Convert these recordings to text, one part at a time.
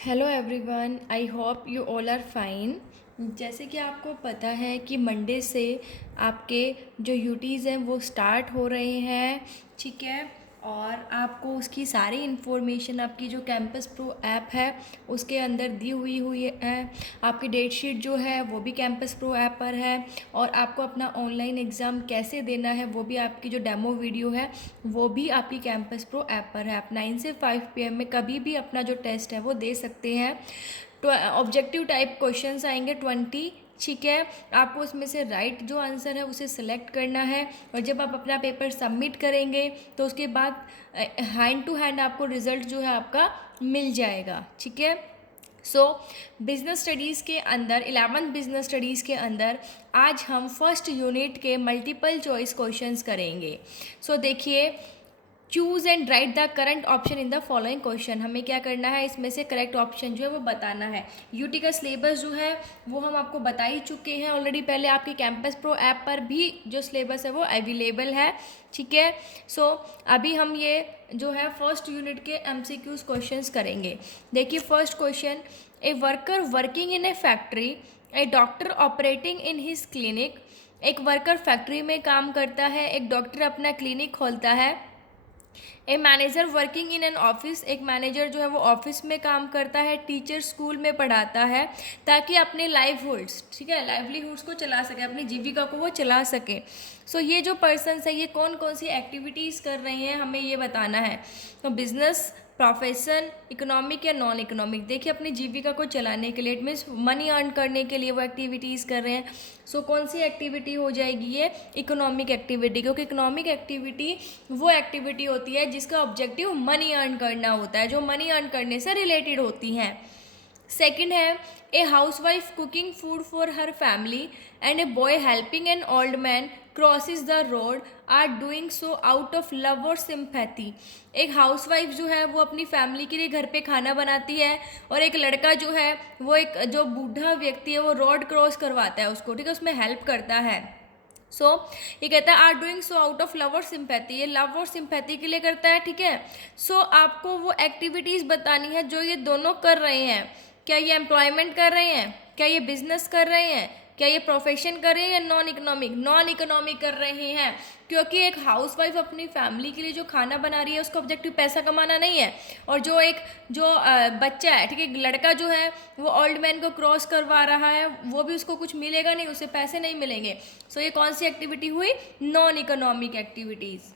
Hello everyone, I hope you all are fine. जैसे कि आपको पता है कि मंडे से आपके जो यूटीज़ हैं वो स्टार्ट हो रहे हैं, ठीक है। और आपको उसकी सारी इन्फॉर्मेशन आपकी जो कैंपस प्रो ऐप है उसके अंदर दी हुई है। आपकी डेट शीट जो है वो भी कैंपस प्रो ऐप पर है, और आपको अपना ऑनलाइन एग्ज़ाम कैसे देना है वो भी, आपकी जो डेमो वीडियो है वो भी आपकी कैंपस प्रो ऐप पर है। आप 9 से 5 PM में कभी भी अपना जो टेस्ट है वो दे सकते हैं। तो ऑब्जेक्टिव टाइप क्वेश्चंस आएंगे 20, ठीक है। आपको उसमें से राइट जो आंसर है उसे सिलेक्ट करना है, और जब आप अपना पेपर सबमिट करेंगे तो उसके बाद हैंड टू हैंड आपको रिज़ल्ट जो है आपका मिल जाएगा, ठीक है। सो बिजनेस स्टडीज़ के अंदर 11th बिजनेस स्टडीज़ के अंदर आज हम फर्स्ट यूनिट के मल्टीपल चॉइस क्वेश्चंस करेंगे। सो देखिए, choose and right the current option in the following question. हमें क्या करना है, इसमें से करेक्ट ऑप्शन जो है वो बताना है। यूटी का सिलेबस जो है वो हम आपको बता ही चुके हैं ऑलरेडी, पहले आपकी कैंपस प्रो ऐप पर भी जो सिलेबस है वो अवेलेबल है, ठीक है। सो अभी हम ये जो है फर्स्ट यूनिट के MCQs क्वेश्चंस करेंगे। देखिए first question, a worker working in A factory, A doctor operating in his clinic. एक वर्कर फैक्ट्री में काम करता है, एक डॉक्टर अपना क्लिनिक खोलता है। A manager working in an office, एक मैनेजर जो है वो ऑफिस में काम करता है। टीचर स्कूल में पढ़ाता है ताकि अपने लाइवहुड्स, ठीक है, लाइवलीहुड्स को चला सके, अपनी जीविका को वो चला सके। सो ये जो पर्सन्स है ये कौन कौन सी एक्टिविटीज़ कर रहे हैं हमें ये बताना है। तो बिजनेस, प्रोफेशन, इकोनॉमिक या नॉन इकोनॉमिक। देखिए अपनी जीविका को चलाने के लिए, इट मीन्स मनी अर्न करने के लिए वो एक्टिविटीज़ कर रहे हैं। सो कौन सी एक्टिविटी हो जाएगी ये, इकोनॉमिक एक्टिविटी, क्योंकि इकोनॉमिक एक्टिविटी वो एक्टिविटी होती है जिसका ऑब्जेक्टिव मनी अर्न करना होता है, जो मनी अर्न करने से रिलेटेड होती हैं। सेकेंड है, a house wife cooking food for her family and a boy helping an old man crosses the road are doing so out of love और सिंपैथी। एक हाउस वाइफ जो है वो अपनी फैमिली के लिए घर पे खाना बनाती है, और एक लड़का जो है वो एक जो बूढ़ा व्यक्ति है वो रोड क्रॉस करवाता है उसको, ठीक है, उसमें हेल्प करता है। सो ये कहता है are doing so out of love और सिंपैथी, ये लव और सिंपैथी के लिए करता है, ठीक है। सो आपको वो एक्टिविटीज़ बतानी है जो ये दोनों कर रहे हैं। क्या ये एम्प्लॉयमेंट कर रहे हैं, क्या ये बिजनेस कर रहे हैं, क्या ये प्रोफेशन कर रहे हैं, या नॉन इकोनॉमिक कर रहे हैं। क्योंकि एक हाउसवाइफ अपनी फैमिली के लिए जो खाना बना रही है उसका ऑब्जेक्टिव पैसा कमाना नहीं है, और जो एक जो बच्चा है, ठीक है, लड़का जो है वो ओल्ड मैन को क्रॉस करवा रहा है, वो भी उसको कुछ मिलेगा नहीं, उसे पैसे नहीं मिलेंगे। सो ये कौन सी एक्टिविटी हुई, non economic activities.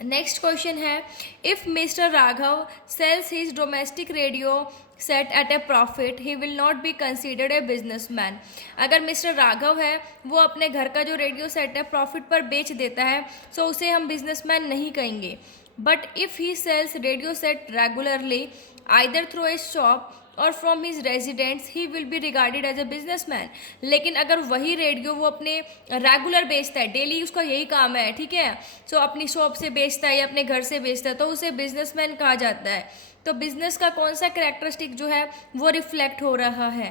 Next question है, if mister Raghav sells his domestic radio set at a profit he will not be considered a businessman. अगर मिस्टर राघव है वो अपने घर का जो रेडियो सेट है प्रॉफिट पर बेच देता है, सो उसे हम बिजनेसमैन नहीं कहेंगे। But if he sells radio set regularly either through a shop or from his residents he will be regarded as a businessman. लेकिन अगर वही रेडियो वो अपने रेगुलर बेचता है, डेली उसका यही काम है, ठीक है, सो अपनी शॉप से बेचता है या अपने घर से बेचता है, तो उसे बिजनेसमैन कहा जाता है। तो बिजनेस का कौन सा कैरेक्टरिस्टिक जो है वो रिफ्लेक्ट हो रहा है,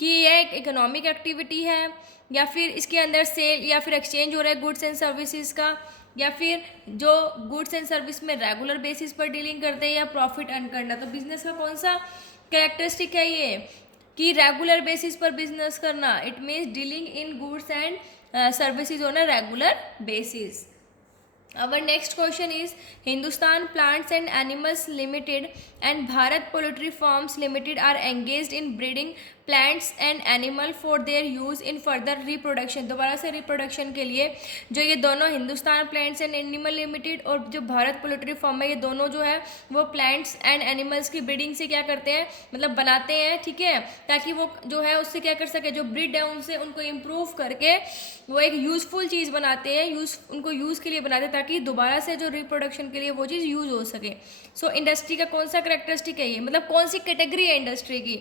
कि यह एक इकोनॉमिक एक्टिविटी है, या फिर इसके अंदर सेल या फिर एक्सचेंज हो रहा है गुड्स एंड सर्विसेज का, या फिर जो गुड्स एंड सर्विस में रेगुलर बेसिस पर डीलिंग करते हैं, या प्रॉफिट अर्न करना। तो बिजनेस का कौन सा कैरेक्टरिस्टिक है ये, कि रेगुलर बेसिस पर बिजनेस करना, it means dealing in goods and services on a regular basis. Our next question is, Hindustan Plants and Animals Limited and Bharat Poultry Farms Limited are engaged in breeding plants and animal for their use in further reproduction। दोबारा से reproduction के लिए जो ये दोनों Hindustan plants and animal limited और जो Bharat poultry farm है, ये दोनों जो है वो प्लांट्स एंड एनिमल्स की ब्रीडिंग से क्या करते हैं, मतलब बनाते हैं, ठीक है, ताकि वो जो है उससे क्या कर सके, जो ब्रीड है उनसे उनको इम्प्रूव करके वो एक यूज़फुल चीज़ बनाते हैं, उनको यूज़ के लिए बनाते हैं ताकि दोबारा से जो रिप्रोडक्शन के लिए वो चीज़ यूज़ हो सके। सो इंडस्ट्री का कौन सा करेक्टरिस्टिक है ये, मतलब कौन सी कैटेगरी है इंडस्ट्री की,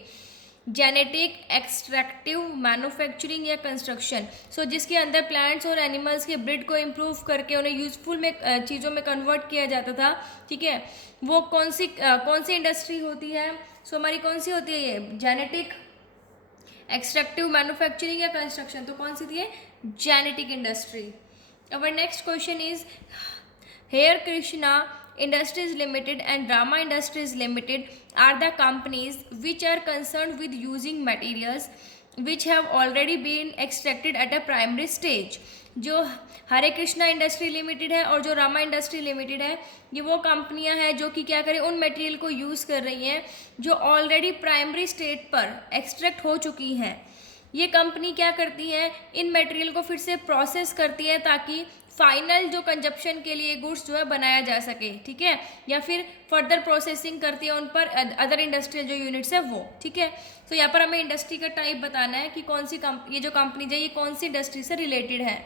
जेनेटिक, एक्सट्रैक्टिव, मैन्युफैक्चरिंग या कंस्ट्रक्शन। सो जिसके अंदर प्लांट्स और एनिमल्स के ब्रीड को इम्प्रूव करके उन्हें यूज़फुल में चीज़ों में कन्वर्ट किया जाता था, ठीक है, वो कौन सी इंडस्ट्री होती है। सो हमारी कौन सी होती है ये, जेनेटिक, एक्सट्रैक्टिव, मैन्युफैक्चरिंग या कंस्ट्रक्शन। तो कौन सी थी है, genetic industry. Our next question is, here Krishna Industries Limited and Rama Industries Limited are the companies which are concerned with using materials which have already been extracted at a primary stage. जो हरे Krishna industry limited है और जो Rama industry limited है, ये वो कंपनियां हैं जो कि क्या करें, उन मटेरियल को यूज़ कर रही हैं जो ऑलरेडी प्राइमरी स्टेट पर एक्सट्रैक्ट हो चुकी हैं। ये कंपनी क्या करती है, इन मटेरियल को फिर से प्रोसेस करती है ताकि फाइनल जो कंजप्शन के लिए गुड्स जो है बनाया जा सके, ठीक है, या फिर फर्दर प्रोसेसिंग करती है उन पर अदर इंडस्ट्रियल जो यूनिट्स है वो, ठीक है। तो यहाँ पर हमें इंडस्ट्री का टाइप बताना है कि कौन सी ये जो कंपनी है ये कौन सी इंडस्ट्री से रिलेटेड है।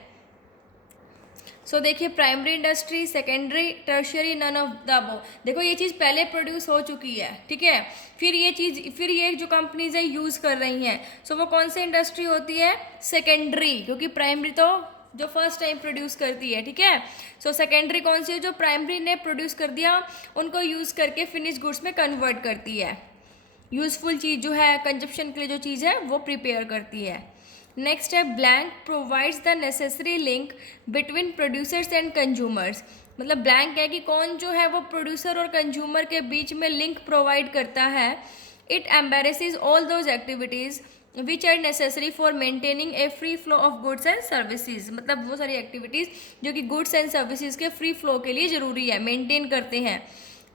सो देखिए, primary industry, secondary, tertiary, none of the above. देखो ये चीज़ पहले प्रोड्यूस हो चुकी है, ठीक है, फिर ये जो कंपनीज है यूज़ कर रही हैं, सो वो कौन सी इंडस्ट्री होती है, सेकेंडरी, क्योंकि प्राइमरी तो जो फर्स्ट टाइम प्रोड्यूस करती है, ठीक है। सो सेकेंडरी कौन सी है, जो प्राइमरी ने प्रोड्यूस कर दिया उनको यूज़ करके फिनिश गुड्स में कन्वर्ट करती है, यूज़फुल चीज़ जो है कंजप्शन के लिए जो चीज़ है वो प्रिपेयर करती है। नेक्स्ट है blank, provides the necessary link between producers and consumers. मतलब ब्लैंक है कि कौन जो है वो प्रोड्यूसर और कंज्यूमर के बीच में लिंक प्रोवाइड करता है। It embraces all those activities which are necessary for maintaining a free flow of goods and services. मतलब वो सारी एक्टिविटीज़ जो कि गुड्स एंड सर्विसेज के फ्री फ्लो के लिए ज़रूरी है, मेंटेन करते हैं।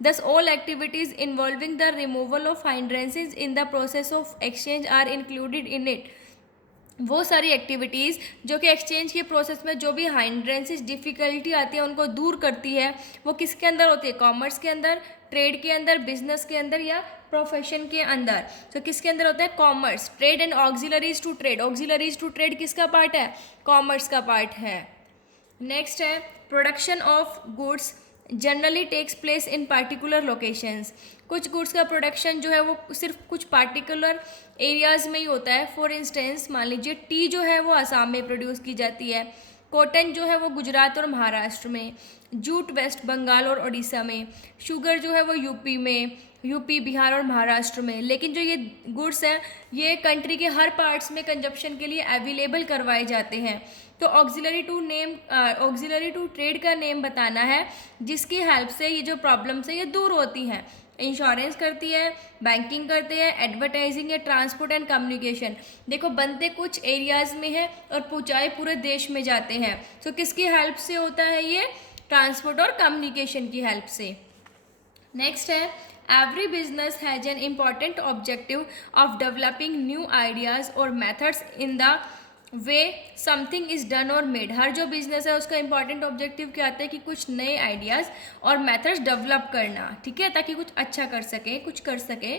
Thus, all activities involving the removal of hindrances in the process of exchange are included in it. वो सारी एक्टिविटीज़ जो कि एक्सचेंज के प्रोसेस में जो भी हाइंड्रेंसेस, डिफ़िकल्टी आती है उनको दूर करती है, वो किसके अंदर होती है, कॉमर्स के अंदर, ट्रेड के अंदर, बिजनेस के अंदर या प्रोफेशन के अंदर। तो किसके अंदर होता है, commerce, trade and auxiliaries to trade. Auxiliaries to trade किसका पार्ट है, कॉमर्स का पार्ट है। नेक्स्ट है production of goods generally takes place in particular locations. कुछ गुड्स का प्रोडक्शन जो है वो सिर्फ कुछ पार्टिकुलर एरियाज़ में ही होता है। फॉर इंस्टेंस मान लीजिए टी जो है वो असम में प्रोड्यूस की जाती है, कॉटन जो है वो गुजरात और महाराष्ट्र में, जूट वेस्ट बंगाल और उड़ीसा में, शुगर जो है वो यूपी में, यूपी, बिहार और महाराष्ट्र में। लेकिन जो ये गुड्स हैं ये कंट्री के हर पार्ट्स में कंजप्शन के लिए अवेलेबल करवाए जाते हैं। तो ऑक्सिलरी टू ट्रेड का नेम बताना है जिसकी हेल्प से ये जो प्रॉब्लम्स है ये दूर होती हैं। इंश्योरेंस करती है, बैंकिंग करते हैं, एडवर्टाइजिंग है, ट्रांसपोर्ट एंड कम्युनिकेशन। देखो बनते कुछ एरियाज़ में है और पहुँचाए पूरे देश में जाते हैं। तो किसकी हेल्प से होता है ये, ट्रांसपोर्ट और कम्युनिकेशन की हेल्प से। नेक्स्ट है every business has an important objective of developing new ideas और methods in the way something is done और मेड। हर जो बिजनेस है उसका इंपॉर्टेंट ऑब्जेक्टिव क्या आता है कि कुछ नए आइडियाज़ और मेथड्स डेवलप करना, ठीक है, ताकि कुछ अच्छा कर सके, कुछ कर सके।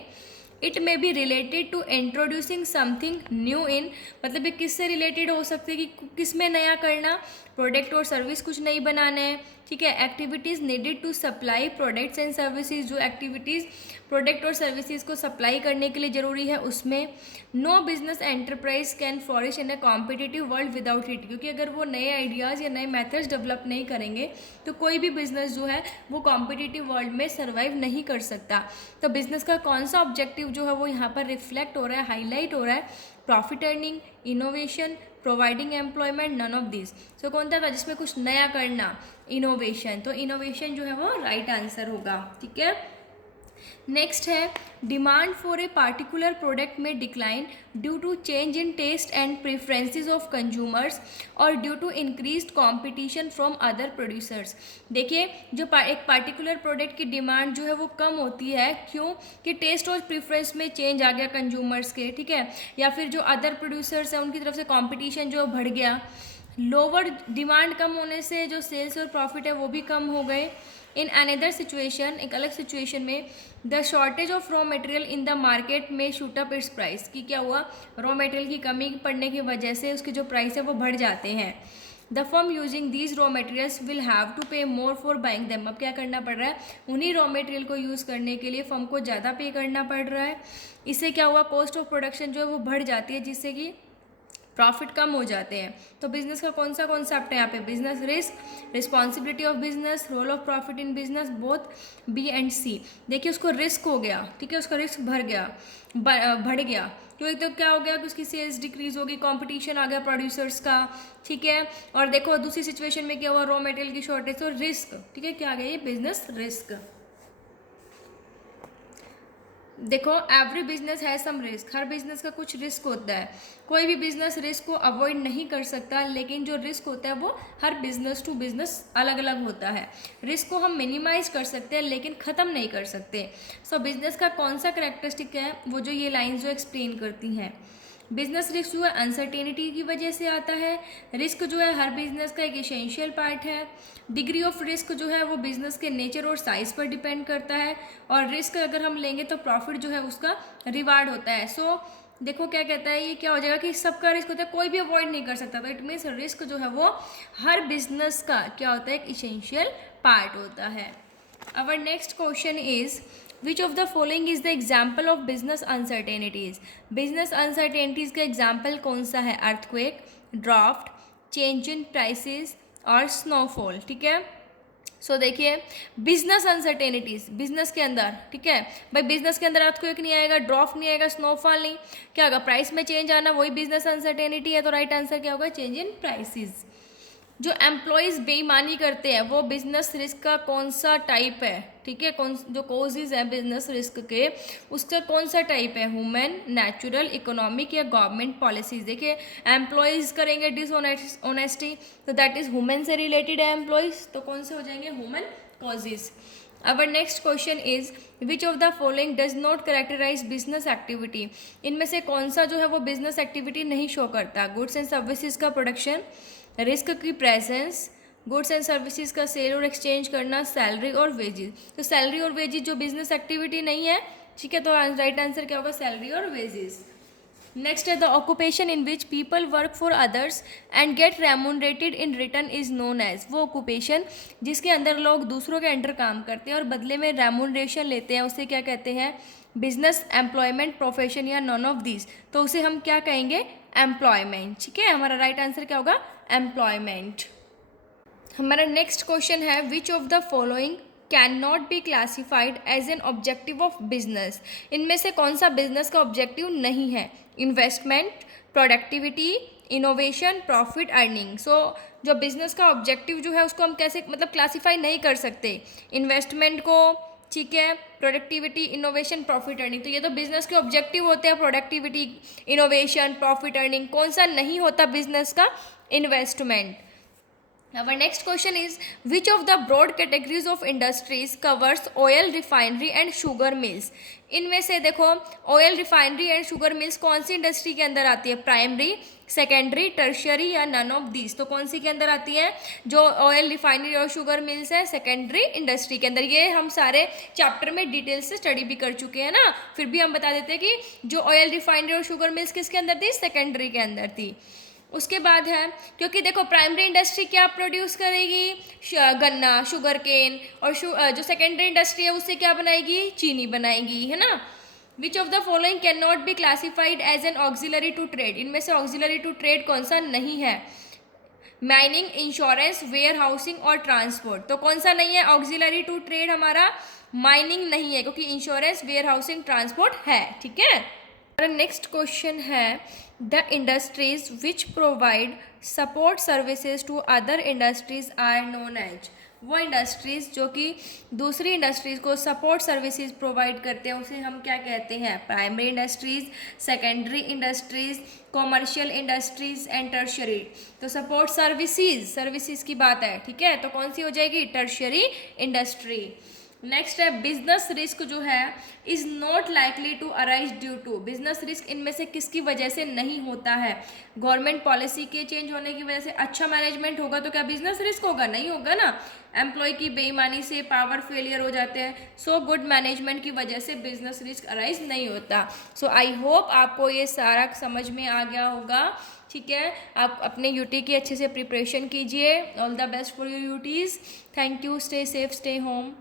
It may be related to introducing something new in, मतलब ये किससे रिलेटेड हो सकती है कि किस में नया करना, प्रोडक्ट और सर्विस कुछ नई बनाना है, ठीक है। Activities needed to supply products and services, जो एक्टिविटीज़ प्रोडक्ट और सर्विसेज को सप्लाई करने के लिए ज़रूरी है उसमें। No business enterprise can flourish in a competitive world without it, क्योंकि अगर वो नए आइडियाज़ या नए मेथड्स डेवलप नहीं करेंगे तो कोई भी बिजनेस जो है वो कॉम्पिटिटिव वर्ल्ड में सर्वाइव नहीं कर सकता। तो बिजनेस का कौन सा ऑब्जेक्टिव जो है वो यहाँ पर रिफ्लेक्ट हो रहा है, हाईलाइट हो रहा है, profit earning, innovation, providing employment, none of this. सो कौन सा था जिसमें कुछ नया करना, इनोवेशन। तो इनोवेशन जो है वो राइट आंसर होगा, ठीक है। नेक्स्ट है demand for a particular product में decline due to change in taste and preferences of consumers और due to increased competition from other producers. देखिए जो एक पार्टिकुलर प्रोडक्ट की डिमांड जो है वो कम होती है, क्यों कि टेस्ट और प्रेफरेंस में चेंज आ गया कंज्यूमर्स के, ठीक है, या फिर जो अदर प्रोड्यूसर्स हैं उनकी तरफ से कंपटीशन जो बढ़ गया। लोअर डिमांड कम होने से जो सेल्स और प्रॉफिट है वो भी कम हो गए। इन अनदर सिचुएशन, एक अलग सिचुएशन में, the shortage of raw material in the market में शूट अप इट्स प्राइस, कि क्या हुआ, रॉ मटेरियल की कमी पड़ने की वजह से उसके जो प्राइस है वो बढ़ जाते हैं। The firm using these raw materials will have to pay more for buying them. अब क्या करना पड़ रहा है, उन्हीं रॉ मटेरियल को यूज़ करने के लिए फर्म को ज़्यादा पे करना पड़ रहा है। इससे क्या हुआ, कॉस्ट ऑफ प्रोडक्शन जो है वो बढ़ जाती है, जिससे कि प्रॉफिट कम हो जाते हैं। तो बिजनेस का कौन सा कॉन्सेप्ट है यहाँ पे? Business risk, responsibility of business, role of profit in business, both B and C. देखिए उसको रिस्क हो गया, ठीक है, उसका रिस्क बढ़ गया। तो एक तो क्या हो गया कि उसकी सेल्स डिक्रीज होगी, कंपटीशन आ गया प्रोड्यूसर्स का, ठीक है। और देखो दूसरी सिचुएशन में क्या हुआ, रॉ मटेरियल की शॉर्टेज, तो रिस्क, ठीक है, क्या आ गया ये? Business risk. देखो एवरी बिजनेस है सम रिस्क, हर बिजनेस का कुछ रिस्क होता है। कोई भी बिजनेस रिस्क को अवॉइड नहीं कर सकता, लेकिन जो रिस्क होता है वो हर बिजनेस टू बिजनेस अलग अलग होता है। रिस्क को हम मिनिमाइज कर सकते हैं लेकिन ख़त्म नहीं कर सकते। सो बिजनेस का कौन सा करेक्टरिस्टिक है, वो जो ये लाइन जो एक्सप्लेन करती हैं। बिजनेस रिस्क जो है अनसर्टेनिटी की वजह से आता है। रिस्क जो है हर बिजनेस का एक एसेंशियल पार्ट है। डिग्री ऑफ रिस्क जो है वो बिजनेस के नेचर और साइज पर डिपेंड करता है। और रिस्क अगर हम लेंगे तो प्रॉफिट जो है उसका रिवार्ड होता है। सो देखो क्या कहता है, ये क्या हो जाएगा कि सबका रिस्क होता है, कोई भी अवॉइड नहीं कर सकता। तो इट मीन्स रिस्क जो है वो हर बिजनेस का क्या होता है? एक इसेंशियल पार्ट होता है। Our next question is, which of the following is the example of business uncertainties? Business uncertainties का example कौन सा है? Earthquake, drought, change in prices और snowfall, ठीक है। सो देखिए बिजनेस अनसर्टेनिटीज बिजनेस के अंदर, ठीक है भाई, बिजनेस के अंदर अर्थक्वेक नहीं आएगा, ड्रॉप नहीं आएगा, स्नोफॉल नहीं, क्या होगा? प्राइस में चेंज आना, वही बिजनेस अनसर्टेनिटी है। तो राइट आंसर क्या होगा? Change in prices. जो एम्प्लॉयज़ बेईमानी करते हैं वो बिजनेस रिस्क का कौन सा टाइप है, ठीक है, कौन जो कोजेज हैं बिजनेस रिस्क के, उसका कौन सा टाइप है? ह्यूमन, नेचुरल, इकोनॉमिक या गवर्नमेंट पॉलिसीज। देखिए एम्प्लॉयज़ करेंगे डिसऑनेस्टी, तो दैट इज ह्यूमन से रिलेटेड है एम्प्लॉयज़, तो कौन से हो जाएंगे? Human causes. Our next question is, which of the following does not characterize business activity? इनमें से कौन सा जो है वो बिजनेस एक्टिविटी नहीं शो करता? गुड्स एंड सर्विसेज का प्रोडक्शन, रिस्क की प्रेजेंस, गुड्स एंड सर्विसेज का सेल और एक्सचेंज करना, सैलरी और वेजेस। तो सैलरी और वेजेस जो बिजनेस एक्टिविटी नहीं है, ठीक है, तो राइट आंसर क्या होगा? सैलरी और वेजेस। नेक्स्ट है the occupation in which people work for others and get remunerated in return is known as. वो ऑक्यूपेशन जिसके अंदर लोग दूसरों के अंडर काम करते हैं और बदले में रेम्यूनरेशन लेते हैं, उसे क्या कहते हैं? बिजनेस, एम्प्लॉयमेंट, प्रोफेशन या नॉन ऑफ दिस, तो उसे हम क्या कहेंगे? एम्प्लॉयमेंट, ठीक है। हमारा राइट आंसर क्या होगा? एम्प्लॉयमेंट। हमारा नेक्स्ट क्वेश्चन है, which of the following can not be classified as an objective of business? इनमें से कौन सा बिजनेस का ऑब्जेक्टिव नहीं है? Investment, productivity, innovation, profit, earning. So जो बिजनेस का ऑब्जेक्टिव जो है उसको हम कैसे मतलब क्लासीफाई नहीं कर सकते? इन्वेस्टमेंट को, ठीक है, प्रोडक्टिविटी, इनोवेशन, प्रॉफिट अर्निंग, तो ये तो बिजनेस के ऑब्जेक्टिव होते हैं। Productivity, innovation, profit earning. कौन सा नहीं होता बिजनेस का? Investment. Our next question is, which of the broad categories of industries covers oil refinery and sugar mills? इनमें से देखो oil refinery and sugar mills कौन सी इंडस्ट्री के अंदर आती है? प्राइमरी, सेकेंडरी, टर्शियरी या नन ऑफ दीज। तो कौन सी के अंदर आती है? जो ऑयल रिफाइनरी और शुगर मिल्स है सेकेंडरी इंडस्ट्री के अंदर। ये हम सारे चैप्टर में डिटेल से स्टडी भी कर चुके हैं ना, फिर भी हम बता देते हैं कि जो ऑयल रिफाइनरी और शुगर मिल्स किसके अंदर थी? सेकेंडरी के अंदर थी। उसके बाद है, क्योंकि देखो प्राइमरी इंडस्ट्री क्या प्रोड्यूस करेगी? गन्ना, शुगर केन, और जो सेकेंडरी इंडस्ट्री है उससे क्या बनाएगी? चीनी बनाएगी, है ना। Which of the following can not be classified as an auxiliary to trade? इनमें से ऑक्सिलरी टू ट्रेड कौन सा नहीं है? माइनिंग, इंश्योरेंस, वेयर हाउसिंग और ट्रांसपोर्ट। तो कौन सा नहीं है ऑक्सिलरी टू ट्रेड? हमारा माइनिंग नहीं है, क्योंकि इंश्योरेंस, वेयर हाउसिंग, ट्रांसपोर्ट है, ठीक है। हमारा नेक्स्ट क्वेश्चन है, the industries which provide support services to other industries are known as. वो इंडस्ट्रीज जो कि दूसरी इंडस्ट्रीज को सपोर्ट सर्विसेज प्रोवाइड करते हैं उसे हम क्या कहते हैं? Primary industries, secondary industries, commercial industries and tertiary. तो सपोर्ट सर्विसेज की बात है, ठीक है, तो कौन सी हो जाएगी? Tertiary industry. नेक्स्ट है, बिजनेस रिस्क जो है is not likely to arise due to. Business risk इनमें से किसकी वजह से नहीं होता है? गवर्नमेंट पॉलिसी के चेंज होने की वजह से। अच्छा मैनेजमेंट होगा तो क्या बिजनेस रिस्क होगा? नहीं होगा ना। एम्प्लॉय की बेईमानी से पावर फेलियर हो जाते हैं, सो गुड मैनेजमेंट की वजह से बिजनेस रिस्क अराइज नहीं होता। सो आई होप आपको ये सारा समझ में आ गया होगा, ठीक है। आप अपने यूटी की अच्छे से प्रिपरेशन कीजिए। All the best for your UTs. Thank you. Stay safe, stay home.